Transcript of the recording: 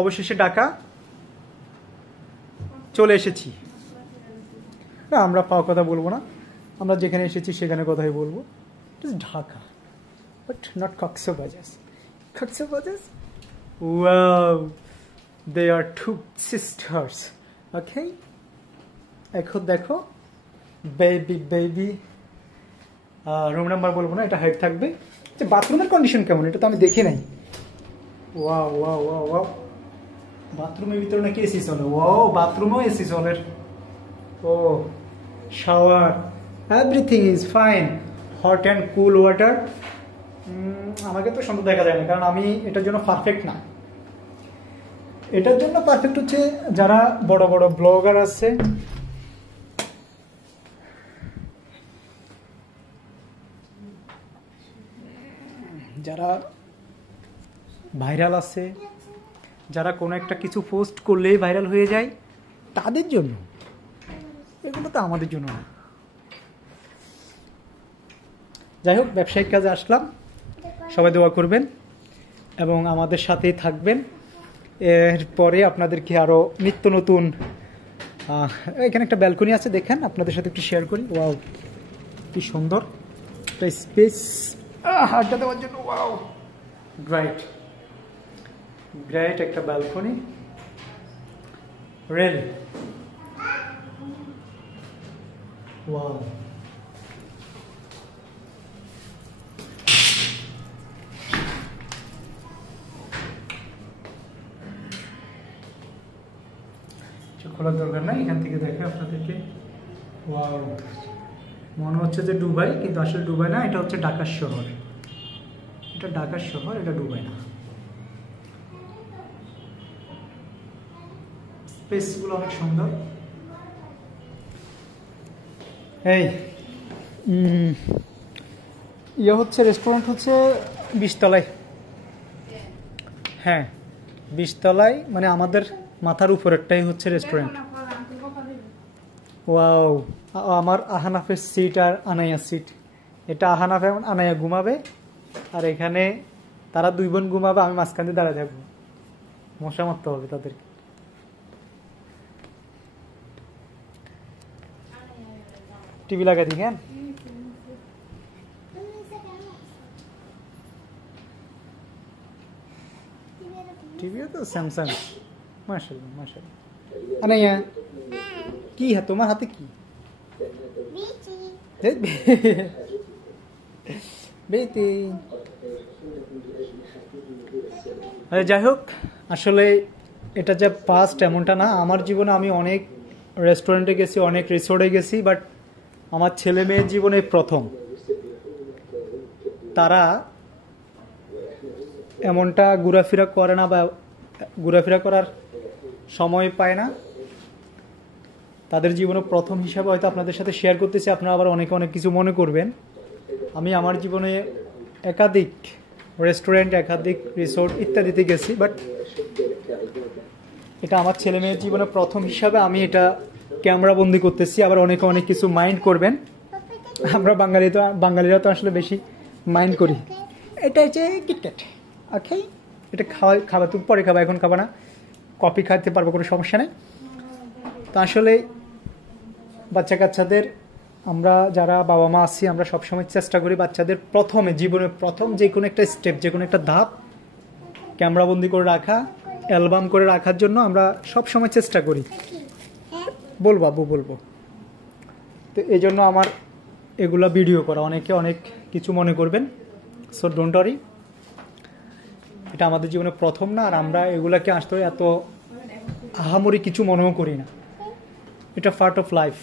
অবশেষে ঢাকা চলে এসেছি। না, আমরা পাওয়া কথা বলবো না, আমরা যেখানে এসেছি সেখানে কথাই বলবো। It is Dhaka, but not Cox's Bazar. Cox's Bazar, wow, they are two sisters. Okay, এখন দেখো বেবি বেবি, রুম নাম্বার বলবো না, এটা হাইট থাকবে। যে বাথরুমের কন্ডিশন কেমন এটা তো আমি দেখি নাই। ওয়াও ওয়াও ওয়াও ওয়াও, বাথরুমের ভিতরে নাকি এসি চলে? ওয়াও, বাথরুমও এসি চলে। Oh, shower, everything is fine, hot and cool water. আমাকে তো সুন্দর দেখা যায় না, কারণ আমি এটার জন্য পারফেক্ট না। এটার জন্য পারফেক্ট হচ্ছে যারা বড় বড় ব্লগার আছে, যারা ভাইরাল আছে, যারা কোনো একটা কিছু পোস্ট করলেই ভাইরাল হয়ে যায়, তাদের জন্য। এগুলো তো আমাদের জন্য না। যাই হোক, ব্যবসায়িক কাজে আসলাম, সবাই দোয়া করবেন এবং আমাদের সাথেই থাকবেন। এরপরে আপনাদেরকে আরও নিত্য নতুন, এখানে একটা ব্যালকনি আছে, দেখেন আপনাদের সাথে একটু শেয়ার করি। ওয়াও, কি সুন্দর একটা স্পেস আড্ডা দেওয়ার জন্য। ওয়াও, গ্রেট গ্রেট একটা ব্যালকনি। রেল, ওয়াও, খোলার দরকার নাই, এখান থেকে দেখে আপনাদেরকে। ওয়াও, মনে হচ্ছে যে দুবাই, কিন্তু আসলে দুবাই না, এটা হচ্ছে ঢাকার শহর। এটা ঢাকার শহর, এটা দুবাই না। স্পেসগুলো অনেক সুন্দর। এই ইয়ে হচ্ছে, রেস্টুরেন্ট হচ্ছে 20 তলায়। হ্যাঁ, 20 তলায়, মানে আমাদের মাথার উপরেরটাই হচ্ছে রেস্টুরেন্ট। ওয়াও, আমার আহানাফের সিট আর আনাইয়া সিট। এটা আহানাফে আনাইয়া ঘুমাবে, আর এখানে তারা 2 বোন ঘুমাবে, আমি মাঝখান দিয়ে দাঁড়ায় থাকবো। মশা মারতে হবে তাদেরকে। টিভি লাগাই দিই। হ্যাঁ, টিভিও তো স্যামসাং। মাশাআল্লাহ মাশাআল্লাহ। আনাইয়া, কি হ্যাঁ তোমার হাতে কি? যাই হোক, আসলে এটা যে ফার্স্ট এমনটা না। আমার জীবনে আমি অনেক রেস্টুরেন্টে গেছি, অনেক রিসোর্টে গেছি, বাট আমার ছেলে মেয়ের জীবনে প্রথম। তারা এমনটা ঘোরাফেরা করে না, বা ঘোরাফেরা করার সময় পায় না। তাদের জীবনে প্রথম হিসাবে হয়তো আপনাদের সাথে শেয়ার করতেছি, আপনারা আবার অনেকে অনেক কিছু মনে করবেন। আমি আমার জীবনে একাধিক রেস্টুরেন্ট, একাধিক রিসোর্ট ইত্যাদিতে গেছি, বাট এটা আমার ছেলে মেয়ের জীবনে প্রথম হিসাবে আমি এটা ক্যামেরা বন্দি করতেছি। আবার অনেকে অনেক কিছু মাইন্ড করবেন, আমরা বাঙালিরা তো আসলে বেশি মাইন্ড করি। এটা হচ্ছে কিটক্যাট। ওকে, এটা খাবার তুমি পরে খাবা, এখন খাবা না, কফি খাইতে পারবো, কোনো সমস্যা নেই। তো আসলে বাচ্চা কাচ্চাদের, আমরা যারা বাবা মা আছি, আমরা সবসময় চেষ্টা করি বাচ্চাদের প্রথমে, জীবনের প্রথম যে কোনো একটা স্টেপ, যে কোনো একটা ধাপ ক্যামেরাবন্দি করে রাখা, অ্যালবাম করে রাখার জন্য আমরা সবসময় চেষ্টা করি। বলবো আব্বু, বলবো। তো এই জন্য আমার এগুলা ভিডিও করা। অনেকে অনেক কিছু মনে করবেন, সো ডোন্ট ওয়ারি, এটা আমাদের জীবনে প্রথম না। আর আমরা এগুলাকে আসতে এত আহামরি কিছু মনেও করি না, এটা পার্ট অফ লাইফ।